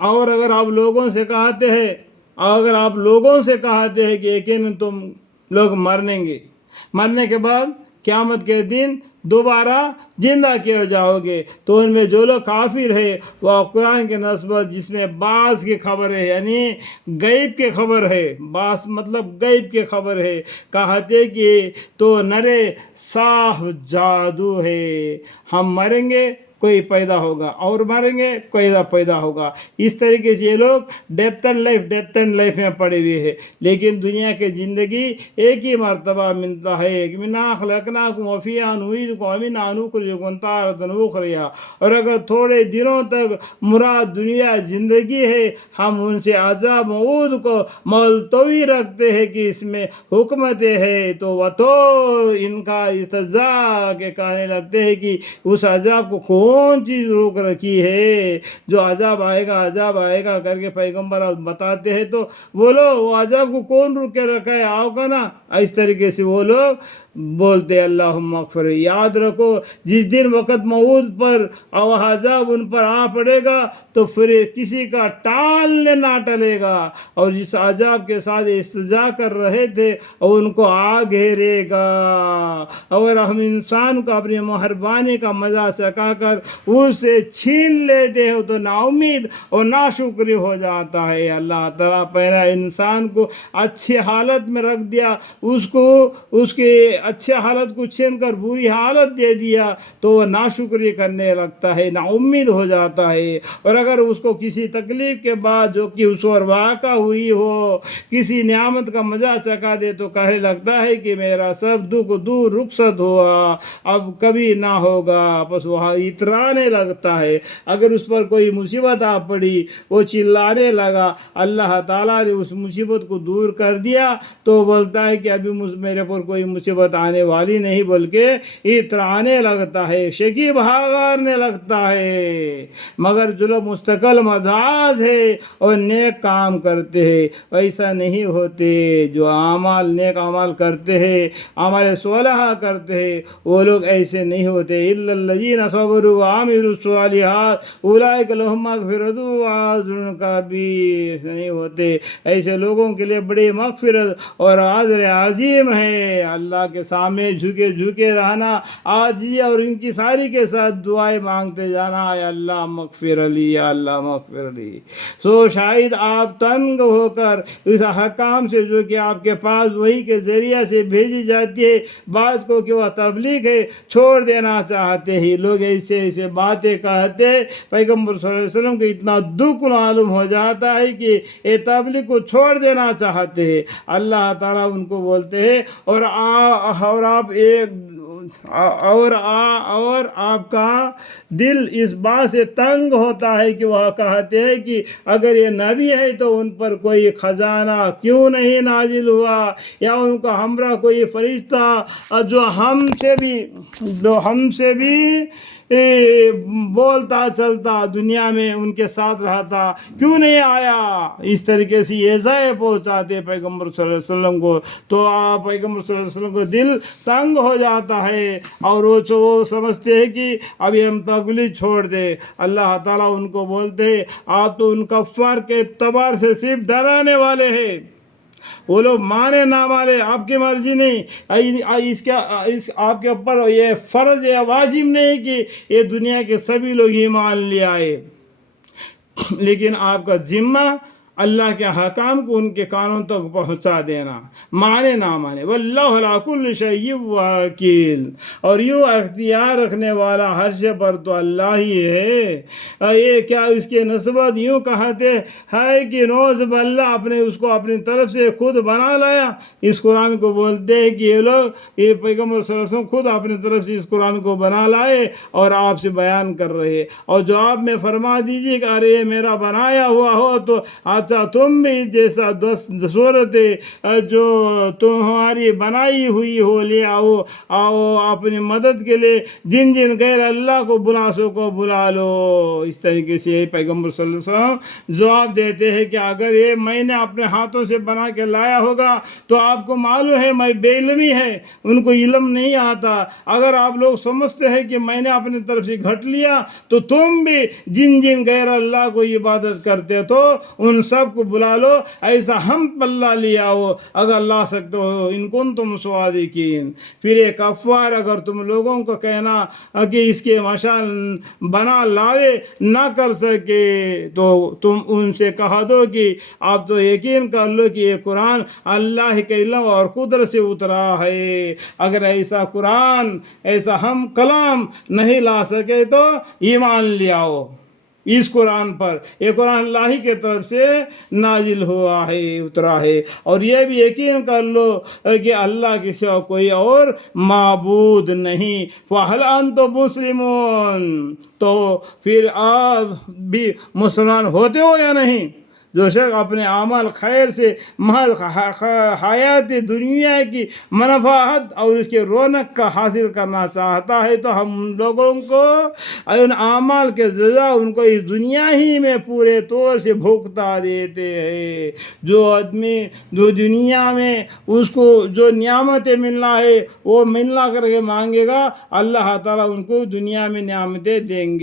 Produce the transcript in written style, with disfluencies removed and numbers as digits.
اور اگر آپ لوگوں سے کہتے ہیں کہ یقیناً تم لوگ مریں گے، مرنے کے بعد قیامت کے دن دوبارہ زندہ کیے جاؤ گے، تو ان میں جو لوگ کافر ہے وہ قرآن کے نسبت جس میں بعض کی خبر ہے، یعنی غیب کی خبر ہے، بعض مطلب غیب کی خبر ہے، کہتے کہ تو نرے صاف جادو ہے، ہم مریں گے کوئی پیدا ہوگا، اور مریں گے کوئی پیدا ہوگا۔ اس طریقے سے یہ لوگ ڈیتھ اینڈ لائف میں پڑے ہوئے ہیں، لیکن دنیا کی زندگی ایک ہی مرتبہ ملتا ہے کہ منا خلقناکم وفیہا نعیدکم ومنہا نخرجکم تارۃ اخری۔ اور اگر تھوڑے دنوں تک مراد دنیا زندگی ہے، ہم ان سے عذاب موعود کو ملتوی رکھتے ہیں کہ اس میں حکمتیں ہے، تو وہ تو ان کا استہزاء کے کہنے لگتے ہیں کہ اس عذاب کو کون چیز روک رکھی ہے، جو عذاب آئے گا کر کے پیغمبر بتاتے ہیں، تو بولو وہ عذاب کو کون روک کے رکھا ہے، آؤ کا نا۔ اس طریقے سے وہ لوگ بولتے اللہم اغفر۔ یاد رکھو جس دن وقت موعود پر اور عذاب ان پر آ پڑے گا تو پھر کسی کا ٹالنے نہ ٹلے گا، اور جس عذاب کے ساتھ استہزاء کر رہے تھے اور ان کو آ گھیرے گا۔ اگر ہم انسان کو اپنی مہربانی کا مزہ چکھا کر اسے چھین لیتے ہو تو نا امید اور ناشکری ہو جاتا ہے۔ اللہ تعالیٰ پہلا انسان کو اچھی حالت میں رکھ دیا، اس کے اچھے حالت کو چھین کر بری حالت دے دیا تو وہ ناشکری کرنے لگتا ہے، نا امید ہو جاتا ہے۔ اور اگر اس کو کسی تکلیف کے بعد جو کہ اس پر واقع ہوئی ہو کسی نعمت کا مزہ چکھا دے تو کہنے لگتا ہے کہ میرا سب دکھ دور رخصت ہوا، اب کبھی نہ ہوگا، بس وہاں اترانے لگتا ہے۔ اگر اس پر کوئی مصیبت آ پڑی وہ چلانے لگا، اللہ تعالیٰ نے اس مصیبت کو دور کر دیا تو بولتا ہے کہ ابھی میرے پر کوئی مصیبت آنے والی نہیں، بلکہ اترانے لگتا ہے، شکیب ہاغارنے لگتا ہے۔ مگر جو لوگ مستقل مزاج ہے اور نیک کام کرتے ہیں ویسا نہیں ہوتے، جو نیک اعمال کرتے ہیں، اعمال صالحہ کرتے ہیں، وہ لوگ ایسے نہیں ہوتے۔ الا الذین صبروا وعملوا الصالحات اولئک لهم مغفرۃ واجر کبیر۔ نہیں ہوتے، ایسے لوگوں کے لیے بڑی مغفرت اور اجر عظیم ہے۔ اللہ کے سامنے جھکے رہنا، عاجزی اور ان کی ساری کے ساتھ دعائیں مانگتے جانا، اے اللہ مغفر لی، یا اللہ مغفر لی۔ شاید آپ تنگ ہو کر اس حکام سے جو کہ آپ کے پاس وحی کے ذریعہ سے بھیجی جاتی ہے بات کو کہ وہ تبلیغ ہے چھوڑ دینا چاہتے ہیں۔ لوگ ایسے باتیں کہتے پیغمبر صلی اللہ علیہ وسلم کو اتنا دکھ معلوم ہو جاتا ہے کہ یہ تبلیغ کو چھوڑ دینا چاہتے ہیں۔ اللہ تعالیٰ ان کو بولتے ہیں اور آپ کا دل اس بات سے تنگ ہوتا ہے کہ وہ کہتے ہیں کہ اگر یہ نبی ہے تو ان پر کوئی خزانہ کیوں نہیں نازل ہوا، یا ان کا ہمراہ کوئی فرشتہ جو ہم سے بھی بولتا چلتا دنیا میں ان کے ساتھ رہتا کیوں نہیں آیا۔ اس طریقے سے ایذائیں پہنچاتے پیغمبر صلی اللہ علیہ وسلم کو، تو آپ پیغمبر صلی اللہ علیہ وسلم کو دل تنگ ہو جاتا ہے اور وہ سمجھتے ہیں کہ ابھی ہم تبلیغ چھوڑ دیں۔ اللہ تعالیٰ ان کو بولتے ہیں آپ تو ان کفار کے اعتبار سے صرف ڈرانے والے ہیں، وہ لوگ مانے نہ مانے آپ کی مرضی نہیں، آپ کے اوپر یہ فرض ہے، واجب نہیں کہ یہ دنیا کے سبھی لوگ ایمان لے آئے، لیکن آپ کا ذمہ اللہ کے حکام کو ان کے کانوں تک پہنچا دینا، مانے نہ مانے۔ واللہ علی کل شیء وکیل، اور یوں اختیار رکھنے والا ہر شے پر تو اللہ ہی ہے۔ یہ کیا اس کے نسبت یوں کہتے ہیں کہ نوز باللہ اس کو اپنی طرف سے خود بنا لایا۔ اس قرآن کو بولتے ہیں کہ یہ پیغمبر صلی اللہ علیہ وسلم خود اپنی طرف سے اس قرآن کو بنا لائے اور آپ سے بیان کر رہے، اور جواب میں فرما دیجیے کہ ارے یہ میرا بنایا ہوا ہو تو اچھا تم بھی جیسا صورت جو تمہاری بنائی ہوئی ہو لے آؤ اپنی مدد کے لیے جن غیر اللہ کو بلا سکو بلا لو. اس طریقے سے پیغمبر صلی اللہ علیہ وسلم جواب دیتے ہیں کہ اگر یہ میں نے اپنے ہاتھوں سے بنا کے لایا ہوگا تو آپ کو معلوم ہے میں بے علمی ہے, ان کو علم نہیں آتا. اگر آپ لوگ سمجھتے ہیں کہ میں نے اپنی طرف سے گھٹ لیا تو تم بھی جن غیر اللہ کو عبادت کرتے تو ان سب کو بلا لو, ایسا ہم پلہ لیا ہو اگر لا سکتے ہو ان کنتم صادقین. پھر ایک کفار اگر تم لوگوں کو کہنا کہ اس کے مشال بنا لاوے نہ کر سکے تو تم ان سے کہا دو کہ آپ تو یقین کر لو کہ یہ قرآن اللہ کے علم اور قدرت سے اترا ہے. اگر ایسا قرآن ایسا ہم کلام نہیں لا سکے تو ایمان لے آؤ اس قرآن پر. یہ قرآن اللہ کی طرف سے نازل ہوا ہے, اترا ہے. اور یہ بھی یقین کر لو کہ اللہ کے سوا کوئی اور معبود نہیں. فَهَلْ أَنْتُمْ مُسْلِمُونَ, تو پھر آپ بھی مسلمان ہوتے ہو یا نہیں؟ جو شخص اپنے اعمال خیر سے محض حیات دنیا کی منفعت اور اس کے رونق کا حاصل کرنا چاہتا ہے تو ہم لوگوں کو ان اعمال کے جزا ان کو اس دنیا ہی میں پورے طور سے بھگتا دیتے ہیں. جو آدمی جو دنیا میں اس کو جو نعمتیں ملنا ہے وہ ملنا کر کے مانگے گا, اللہ تعالیٰ ان کو دنیا میں نعمتیں دیں گے.